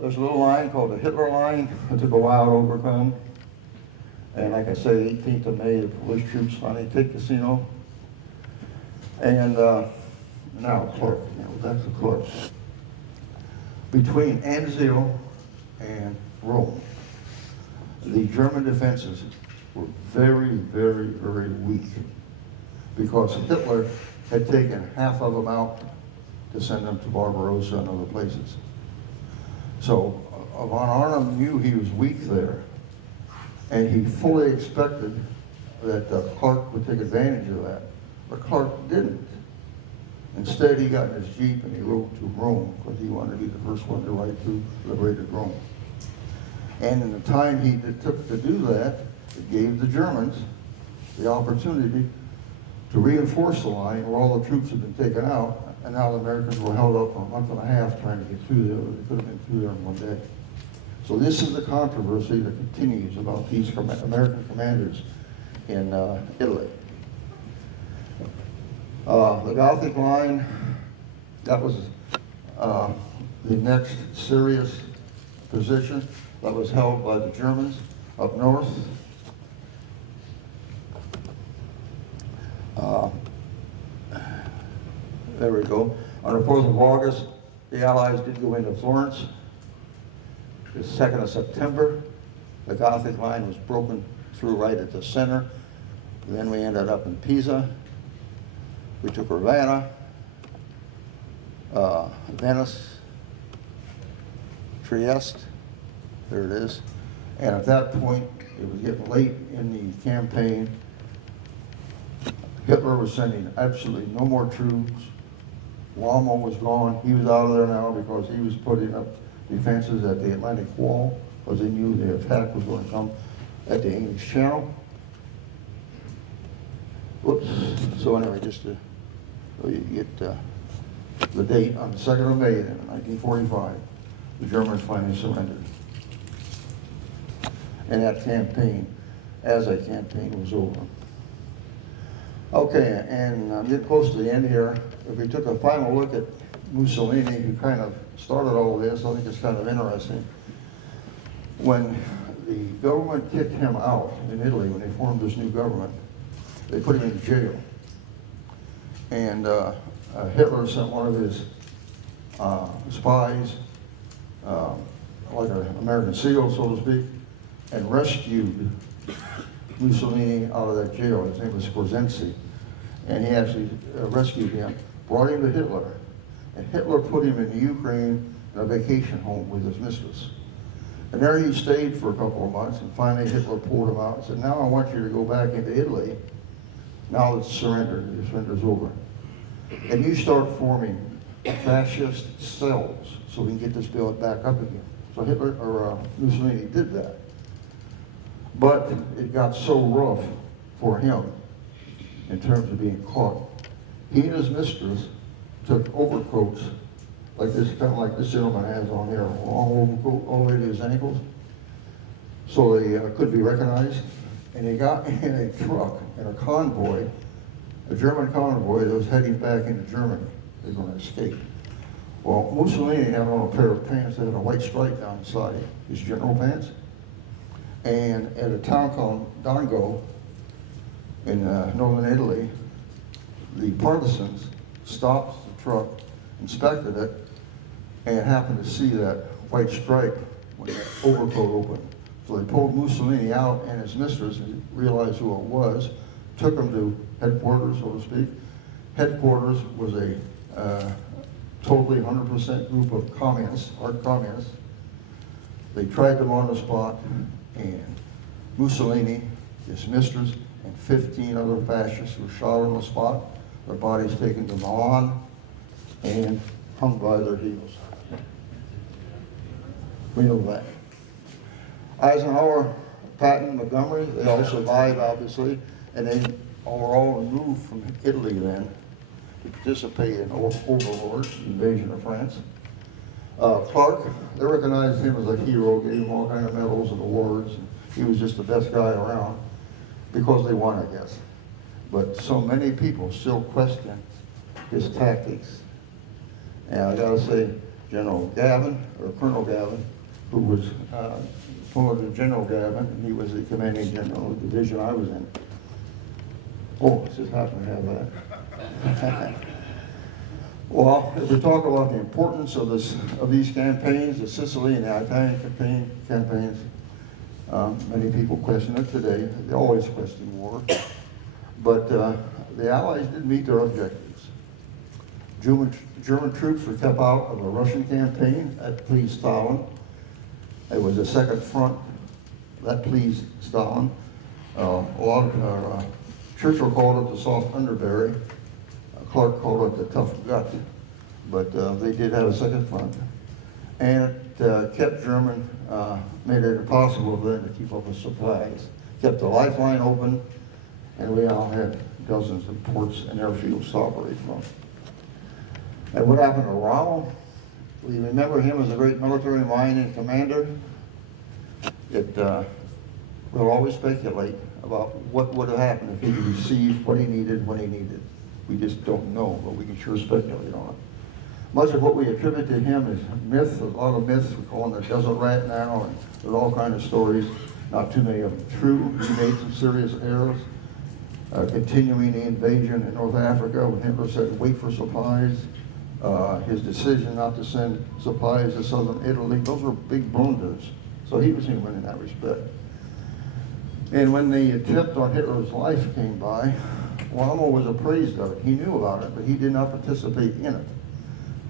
there's a little line called the Hitler line. It took a while to overcome. And like I say, 18th of May, the police troops finally take Cassino. And now Clark, that's the Clark. Between Anzio and Rome, the German defenses were very, very, very weak because Hitler had taken half of them out to send them to Barbarossa and other places. So von Arnim knew he was weak there, and he fully expected that Clark would take advantage of that, but Clark didn't. Instead, he got in his Jeep and he rode to Rome because he wanted to be the first one to ride through liberated Rome. And in the time he took to do that, it gave the Germans the opportunity to reinforce the line where all the troops had been taken out, and now the Americans were held up for a month and a half trying to get through there. They could have been through there in one day. So this is the controversy that continues about these American commanders in Italy. The Gothic line, that was the next serious position that was held by the Germans up north. There we go. On the 4th of August, the Allies did go into Florence. The 2nd of September, the Gothic line was broken through right at the center. Then we ended up in Pisa. We took Ravenna, Venice, Trieste, there it is. And at that point, it was getting late in the campaign. Hitler was sending absolutely no more troops. Wamo was gone. He was out of there now because he was putting up defenses at the Atlantic Wall because they knew the attack was going to come at the English Channel. Whoops. So anyway, just to so you get the date, on the 2nd of May then, 1945, the Germans finally surrendered. And that campaign, as that campaign was over. Okay, and I'm getting close to the end here. If we took a final look at Mussolini, who kind of started all this, I think it's kind of interesting. When the government kicked him out in Italy, when they formed this new government, they put him in jail. And Hitler sent one of his spies, like an American SEAL, so to speak, and rescued Mussolini out of that jail. His name was Scorzenzi. And he actually rescued him, brought him to Hitler, and Hitler put him in the Ukraine in a vacation home with his mistress. And there he stayed for a couple of months, and finally Hitler pulled him out and said, now I want you to go back into Italy. Now it's surrendered, the surrender's over. And you start forming fascist cells so we can get this bill back up again. So Mussolini did that. But it got so rough for him in terms of being caught. He and his mistress took overcoats like this, kind of like this gentleman has on here, a long overcoat all the way to his ankles, so they could be recognized. And they got in a truck, in a convoy, a German convoy that was heading back into Germany. They were going to escape. Well, Mussolini had on a pair of pants that had a white stripe down the side, his general pants. And at a town called Dongo in northern Italy, the partisans stopped the truck, inspected it, and happened to see that white stripe when the overcoat opened. So they pulled Mussolini out and his mistress, and realized who it was, took him to headquarters, so to speak. Headquarters was a totally 100% group of communists, art communists. They tried them on the spot, and Mussolini, his mistress, and 15 other fascists were shot on the spot, their bodies taken to Milan, and hung by their heels. We know that. Eisenhower, Patton, Montgomery, they all survived, obviously, and they were all removed from Italy then to participate in Overlord, the invasion of France. Clark, they recognized him as a hero, gave him all kinds of medals and awards. He was just the best guy around because they won, I guess. But so many people still question his tactics. And I gotta say, General Gavin, or Colonel Gavin, who was promoted to General Gavin, and he was the commanding general of the division I was in. Oh, I just happen to have that. Well, if we talk about the importance of these campaigns, the Sicily and the Italian campaigns, many people question it today. They always question war. But the Allies did meet their objectives. German troops were kept out of a Russian campaign. That pleased Stalin. It was a second front. That pleased Stalin. Churchill called it the soft underbelly. Clark called it the tough gut. But they did have a second front. And it kept German, made it impossible for them to keep up with supplies. Kept the lifeline open, and we all had dozens of ports and airfields to operate from. And what happened to Rommel? We remember him as a great military mind and commander. We'll always speculate about what would have happened if he received what he needed when he needed. We just don't know, but we can sure speculate on it. Much of what we attribute to him is myth, a lot of myths. We call him the desert rat now, and there's all kinds of stories. Not too many of them true. He made some serious errors. Continuing the invasion in North Africa when Hitler said, wait for supplies. His decision not to send supplies to southern Italy, those were big blunders. So he was human in that respect. And when the attempt on Hitler's life came by, Rommel was appraised of it. He knew about it, but he did not participate in it.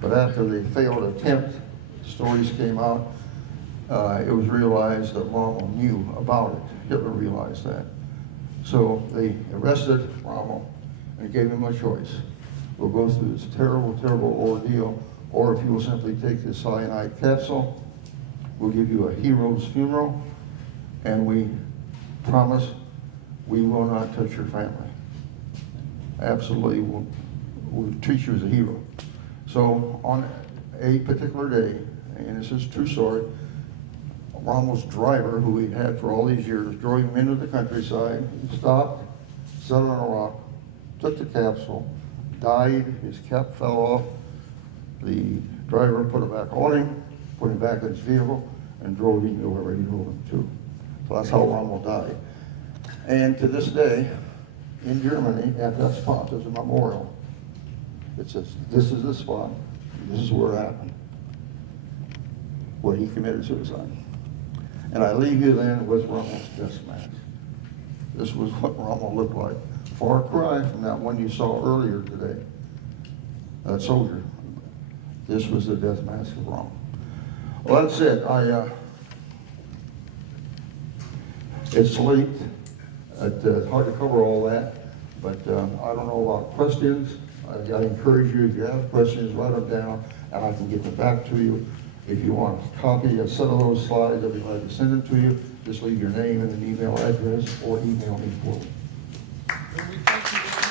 But after the failed attempt, stories came out, it was realized that Rommel knew about it. Hitler realized that. So they arrested Rommel and gave him a choice. We'll go through this terrible, terrible ordeal, or if you will simply take this cyanide capsule, we'll give you a hero's funeral, and we promise we will not touch your family. Absolutely, we'll treat you as a hero. So on a particular day, and this is a true story, Rommel's driver, who he'd had for all these years, drove him into the countryside. He stopped, sat on a rock, took the capsule, died, his cap fell off. The driver put it back on him, put him back in his vehicle, and drove him to wherever he drove him to. So that's how Rommel died. And to this day, in Germany, at that spot, there's a memorial. It says, this is the spot, this is where it happened, where he committed suicide. And I leave you then with Rommel's death mask. This was what Rommel looked like. Far cry from that one you saw earlier today, that soldier. This was the death mask of Rommel. Well, that's it. It's late. It's hard to cover all that, but I don't know about questions. I encourage you, if you have questions, write them down, and I can get them back to you. If you want a copy, a set of those slides, I'd be glad to send them to you. Just leave your name and an email address, or email me forward. And we thank you very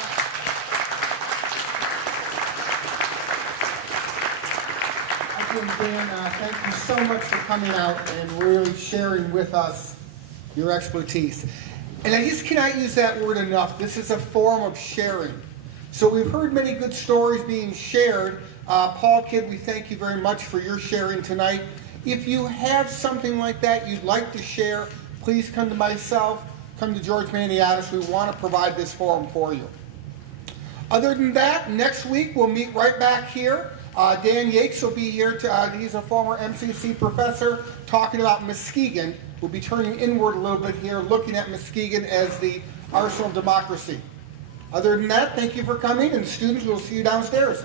much. Again, Dan, thank you so much for coming out and really sharing with us your expertise. And I just cannot use that word enough. This is a form of sharing. So we've heard many good stories being shared. Paul Kidd, we thank you very much for your sharing tonight. If you have something like that you'd like to share, please come to myself, come to George Maniotis. We want to provide this forum for you. Other than that, next week we'll meet right back here. Dan Yates will be here. He's a former MCC professor talking about Muskegon. We'll be turning inward a little bit here, looking at Muskegon as the arsenal of democracy. Other than that, thank you for coming, and students, we'll see you downstairs.